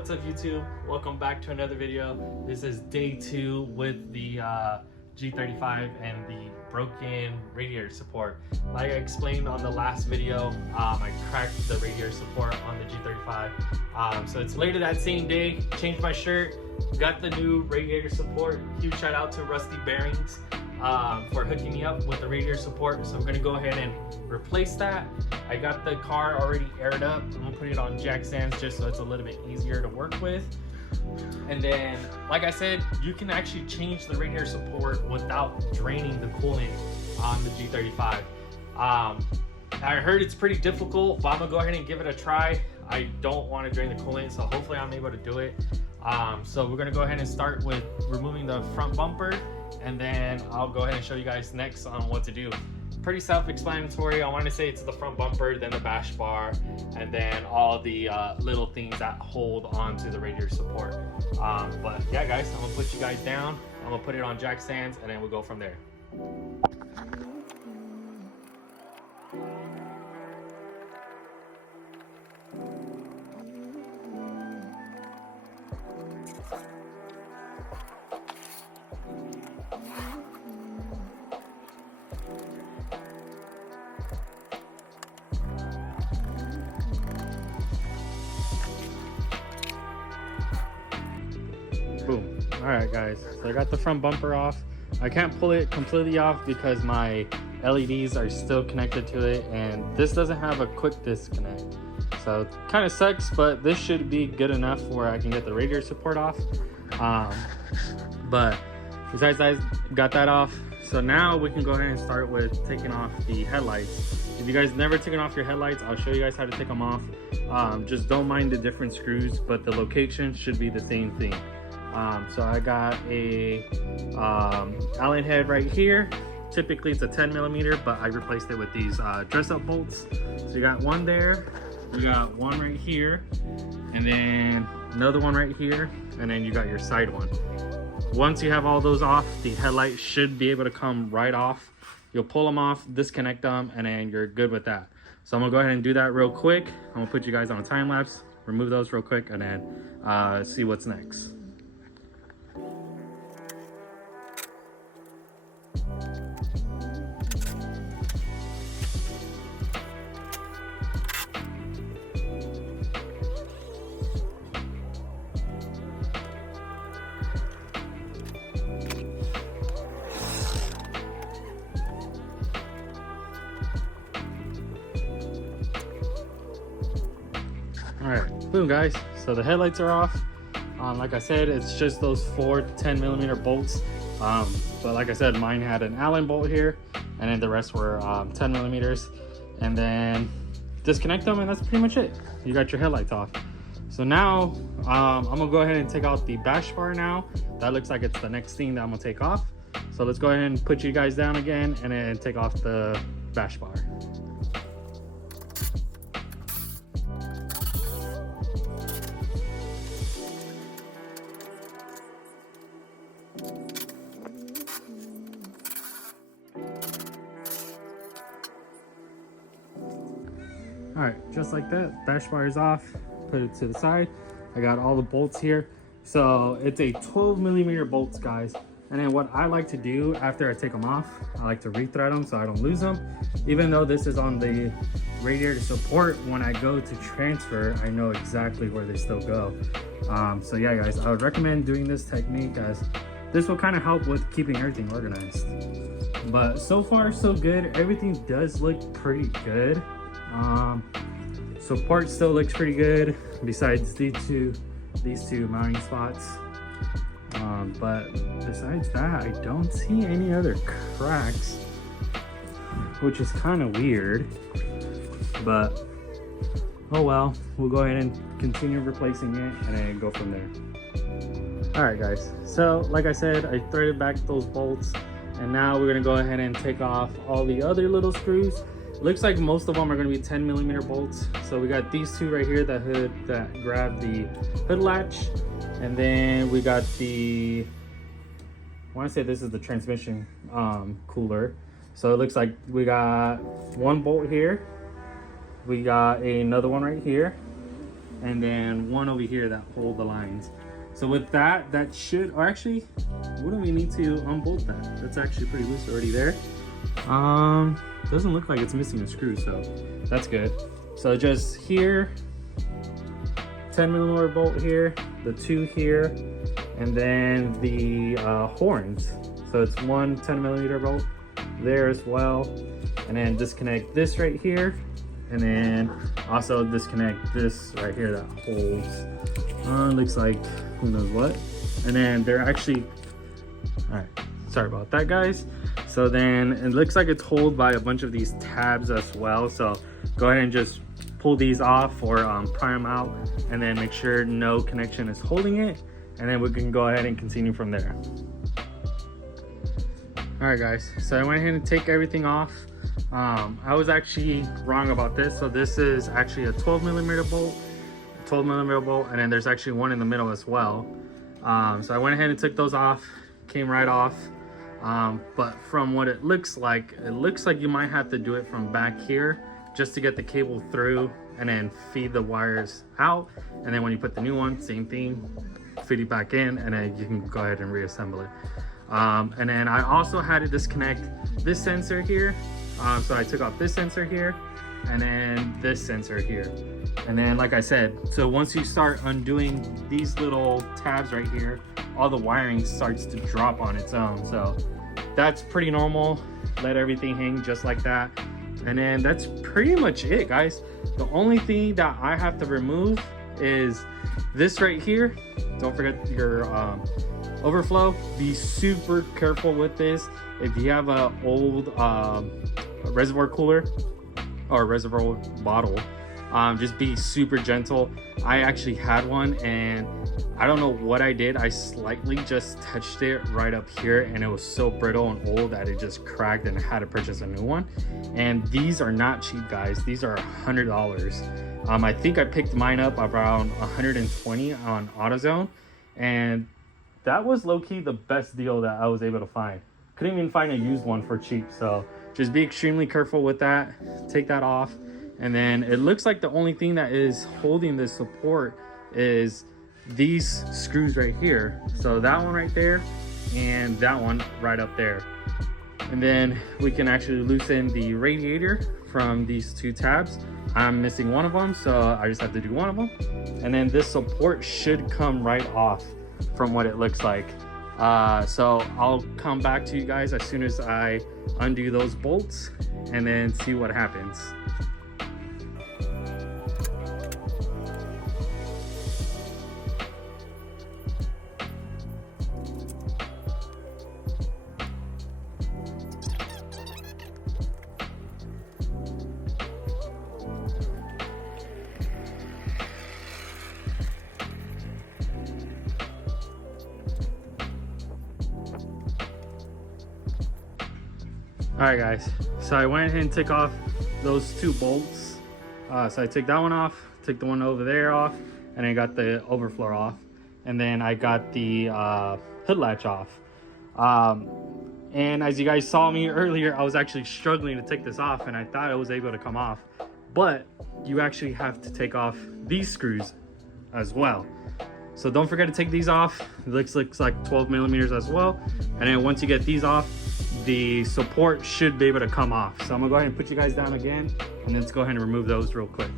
what's up YouTube? Welcome back to another video. This is day 2 with the G35 and the broken radiator support. Like I explained on the last video, I cracked the radiator support on the G35. So it's later that same day, changed my shirt, got the new radiator support. Huge shout out to Rusty Bearings for hooking me up with the radiator support. So I'm gonna go ahead and replace that. I got the car already aired up. I'm gonna put it on jack stands just so it's a little bit easier to work with. And then, like I said, you can actually change the radiator support without draining the coolant on the G35. I heard it's pretty difficult, but I'm gonna go ahead and give it a try. I don't want to drain the coolant, so hopefully I'm able to do it. So we're gonna go ahead and start with removing the front bumper, and then I'll go ahead and show you guys next on what to do. Pretty self-explanatory. I want to say it's the front bumper, then the bash bar, and then all the little things that hold on to the radiator support. But yeah guys, I'm gonna put you guys down, I'm gonna put it on jack stands, and then we'll go from there. Boom. All right guys, so I got the front bumper off. I can't pull it completely off because my LEDs are still connected to it, and this doesn't have a quick disconnect, so it kind of sucks, but this should be good enough where I can get the radiator support off. But besides that, got that off. So now we can go ahead and start with taking off the headlights. If you guys never taken off your headlights, I'll show you guys how to take them off. Just don't mind the different screws, but the location should be the same thing. So I got a Allen head right here. Typically it's a 10mm, but I replaced it with these dress-up bolts. So you got one there, you got one right here, and then another one right here, and then you got your side one. Once you have all those off, the headlight should be able to come right off. You'll pull them off, disconnect them, and then you're good with that. So I'm gonna go ahead and do that real quick. I'm gonna put you guys on a time lapse, remove those real quick, and then see what's next. All right, boom guys, so the headlights are off. Like I said, it's just those 4 10mm bolts, but like I said, mine had an Allen bolt here, and then the rest were 10mm, and then disconnect them, and that's pretty much it. You got your headlights off. So now I'm gonna go ahead and take out the bash bar now. That looks like it's the next thing that I'm gonna take off. So let's go ahead and put you guys down again, and then take off the bash bar. All right, just like that, bash bar is off. Put it to the side. I got all the bolts here. So it's a 12mm bolts, guys. And then what I like to do after I take them off, I like to rethread them so I don't lose them. Even though this is on the radiator support, when I go to transfer, I know exactly where they still go. So yeah, guys, I would recommend doing this technique, as this will kind of help with keeping everything organized. But so far, so good. Everything does look pretty good. Support still looks pretty good, besides these two mounting spots. But besides that, I don't see any other cracks, which is kind of weird, but oh well. We'll go ahead and continue replacing it and then go from there. All right guys, so like I said, I threaded back those bolts, and now we're gonna go ahead and take off all the other little screws. Looks like most of them are going to be 10mm bolts. So we got these two right here that grab the hood latch, and then we got the, I want to say this is the transmission cooler. So it looks like we got one bolt here, we got another one right here, and then one over here that hold the lines. So with that, that should, or actually, wouldn't we need to unbolt that? That's actually pretty loose already there. Doesn't look like it's missing a screw, so that's good. So just here, 10mm bolt here, the 2 here, and then the horns. So it's one 10mm bolt there as well, and then disconnect this right here, and then also disconnect this right here that holds looks like who knows what. And then they're actually, all right, sorry about that guys. So then it looks like it's held by a bunch of these tabs as well, so go ahead and just pull these off or pry them out, and then make sure no connection is holding it, and then we can go ahead and continue from there. All right guys, so I went ahead and take everything off. I was actually wrong about this. So this is actually a 12mm bolt, and then there's actually one in the middle as well. So I went ahead and took those off, came right off. But from what it looks like you might have to do it from back here just to get the cable through, and then feed the wires out. And then when you put the new one, same thing, feed it back in, and then you can go ahead and reassemble it. And then I also had to disconnect this sensor here. So I took off this sensor here, and then this sensor here. And then like I said, so once you start undoing these little tabs right here, all the wiring starts to drop on its own. So that's pretty normal. Let everything hang just like that. And then that's pretty much it guys. The only thing that I have to remove is this right here. Don't forget your overflow. Be super careful with this. If you have an old reservoir cooler or reservoir bottle, just be super gentle. I actually had one, and I don't know what I did. I slightly just touched it right up here, and it was so brittle and old that it just cracked, and I had to purchase a new one. And these are not cheap guys. These are $100. I think I picked mine up around 120 on AutoZone, and that was low-key the best deal that I was able to find. Couldn't even find a used one for cheap. So just be extremely careful with that. Take that off. And then it looks like the only thing that is holding this support is these screws right here. So that one right there and that one right up there. And then we can actually loosen the radiator from these 2 tabs. I'm missing one of them, so I just have to do one of them. And then this support should come right off from what it looks like. So I'll come back to you guys as soon as I undo those bolts and then see what happens. All right guys, so I went ahead and took off those 2 bolts. So I took that one off, took the one over there off, and I got the overflow off, and then I got the hood latch off. And as you guys saw me earlier, I was actually struggling to take this off, and I thought I was able to come off, but you actually have to take off these screws as well. So don't forget to take these off. It looks like 12mm as well. And then once you get these off, the support should be able to come off. So I'm gonna go ahead and put you guys down again, and let's go ahead and remove those real quick.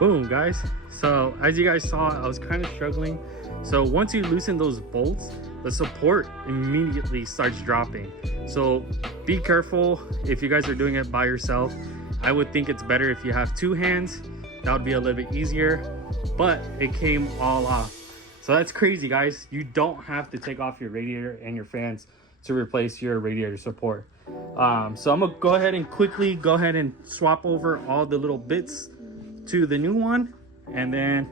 Boom guys, so as you guys saw, I was kind of struggling. So once you loosen those bolts, the support immediately starts dropping. So be careful if you guys are doing it by yourself. I would think it's better if you have 2 hands. That would be a little bit easier, but it came all off. So that's crazy guys. You don't have to take off your radiator and your fans to replace your radiator support. So I'm gonna go ahead and quickly swap over all the little bits to the new one, and then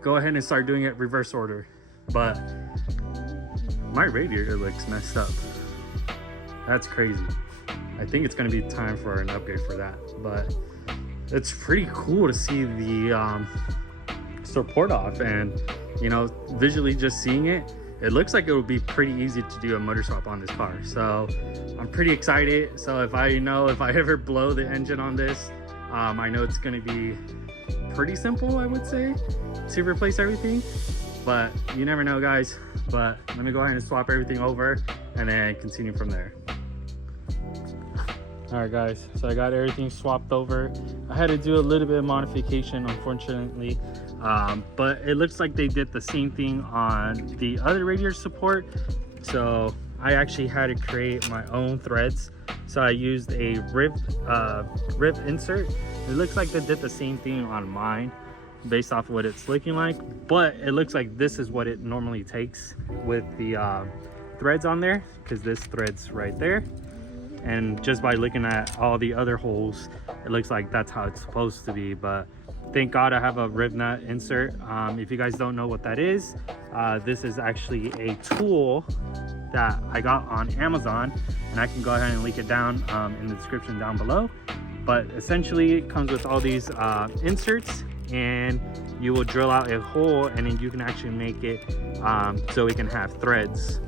go ahead and start doing it reverse order. But my radiator looks messed up. That's crazy. I think it's gonna be time for an upgrade for that, but it's pretty cool to see the support off, and you know, visually just seeing it, it looks like it would be pretty easy to do a motor swap on this car. So I'm pretty excited. So if I ever blow the engine on this, I know it's gonna be pretty simple, I would say, to replace everything, but you never know, guys. But let me go ahead and swap everything over and then continue from there. All right, guys, so I got everything swapped over. I had to do a little bit of modification, unfortunately, but it looks like they did the same thing on the other radiator support. So I actually had to create my own threads. So I used a rib insert. It looks like they did the same thing on mine based off of what it's looking like, but it looks like this is what it normally takes with the threads on there, because this thread's right there. And just by looking at all the other holes, it looks like that's how it's supposed to be. But thank God I have a rib nut insert. If you guys don't know what that is, this is actually a tool that I got on Amazon, and I can go ahead and link it down in the description down below. But essentially it comes with all these inserts, and you will drill out a hole, and then you can actually make it so it can have threads,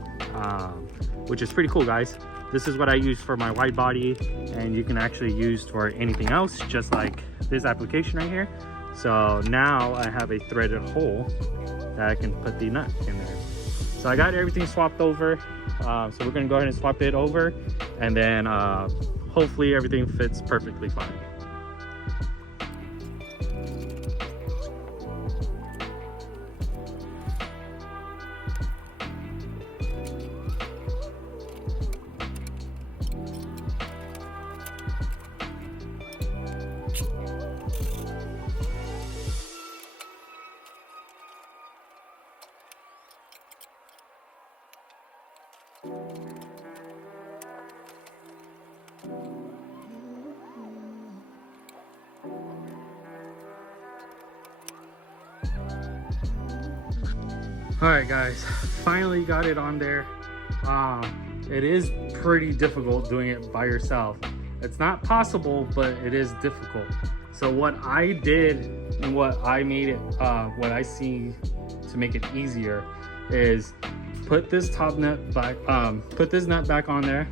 which is pretty cool, guys. This is what I use for my wide body, and you can actually use for anything else, just like this application right here. So now I have a threaded hole that I can put the nut in there. So I got everything swapped over. So we're gonna go ahead and swap it over, and then hopefully everything fits perfectly fine. All right, guys, finally got it on there. It is pretty difficult doing it by yourself. It's not possible, but it is difficult. So what I did and what I made it, what I see to make it easier is put this top nut back, put this nut back on there,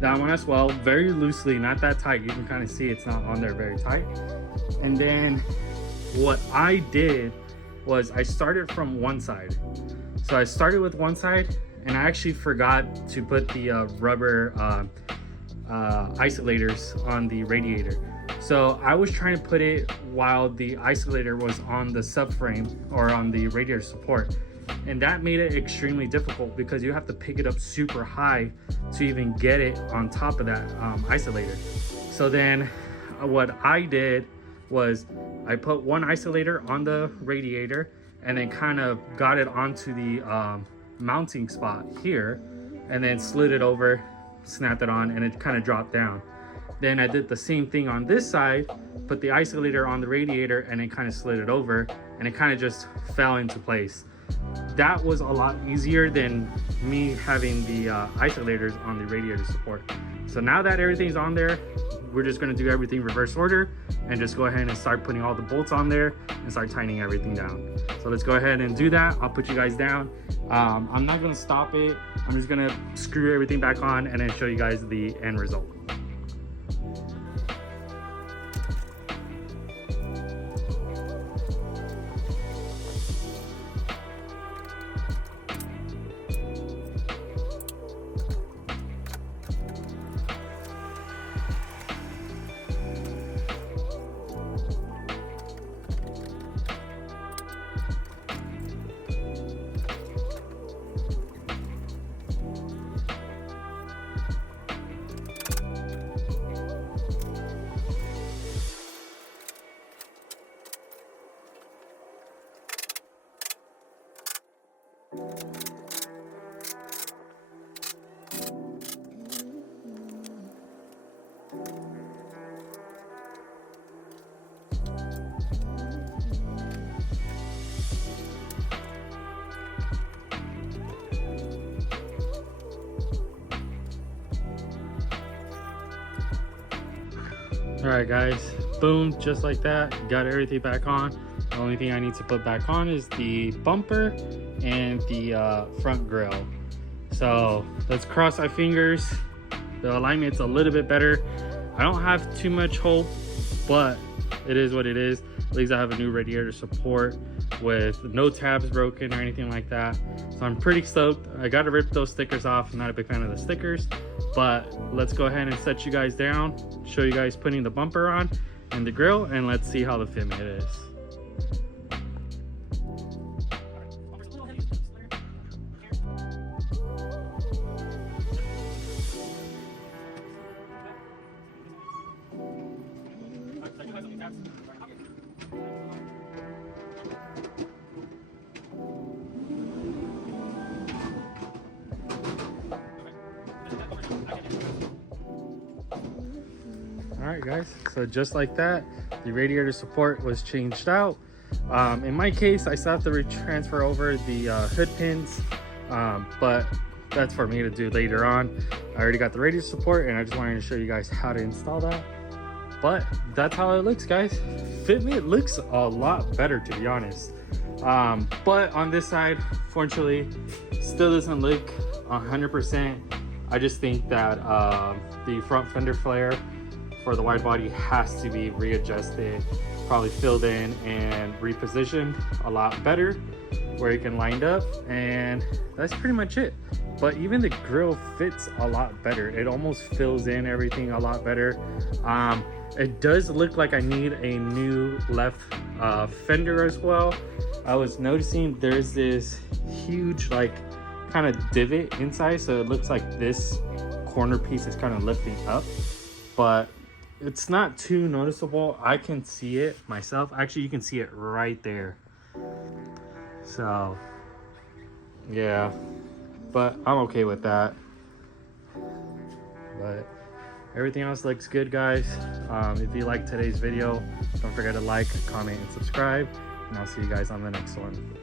that one as well, very loosely, not that tight. You can kind of see it's not on there very tight. And then what I did was I started from one side. So I started with one side, and I actually forgot to put the rubber isolators on the radiator. So I was trying to put it while the isolator was on the subframe or on the radiator support. And that made it extremely difficult because you have to pick it up super high to even get it on top of that isolator. So then what I did was I put one isolator on the radiator and then kind of got it onto the mounting spot here, and then slid it over, snapped it on, and it kind of dropped down. Then I did the same thing on this side, put the isolator on the radiator, and then kind of slid it over, and it kind of just fell into place. That was a lot easier than me having the isolators on the radiator support. So now that everything's on there, we're just gonna do everything reverse order and just go ahead and start putting all the bolts on there and start tightening everything down. So let's go ahead and do that. I'll put you guys down. I'm not gonna stop it. I'm just gonna screw everything back on and then show you guys the end result. All right guys, boom, just like that, got everything back on. The only thing I need to put back on is the bumper and the front grille. So let's cross our fingers. The alignment's a little bit better. I don't have too much hope, but it is what it is. At least I have a new radiator support with no tabs broken or anything like that. So I'm pretty stoked. I gotta rip those stickers off. I'm not a big fan of the stickers, but let's go ahead and set you guys down, show you guys putting the bumper on and the grille, and let's see how the fitment is. All right guys, so just like that, the radiator support was changed out. In my case, I still have to transfer over the hood pins, but that's for me to do later on. I already got the radiator support and I just wanted to show you guys how to install that. But that's how it looks, guys. Fitment looks a lot better, to be honest. But on this side, fortunately, still doesn't look 100%. I just think that the front fender flare for the wide body has to be readjusted, probably filled in and repositioned a lot better where it can line up, and that's pretty much it. But even the grille fits a lot better. It almost fills in everything a lot better. It does look like I need a new left fender as well. I was noticing there's this huge like kind of divot inside, so it looks like this corner piece is kind of lifting up, but it's not too noticeable. I can see it myself. Actually, you can see it right there. So yeah, but I'm okay with that. But everything else looks good, guys. If you like today's video, don't forget to like, comment, and subscribe, and I'll see you guys on the next one.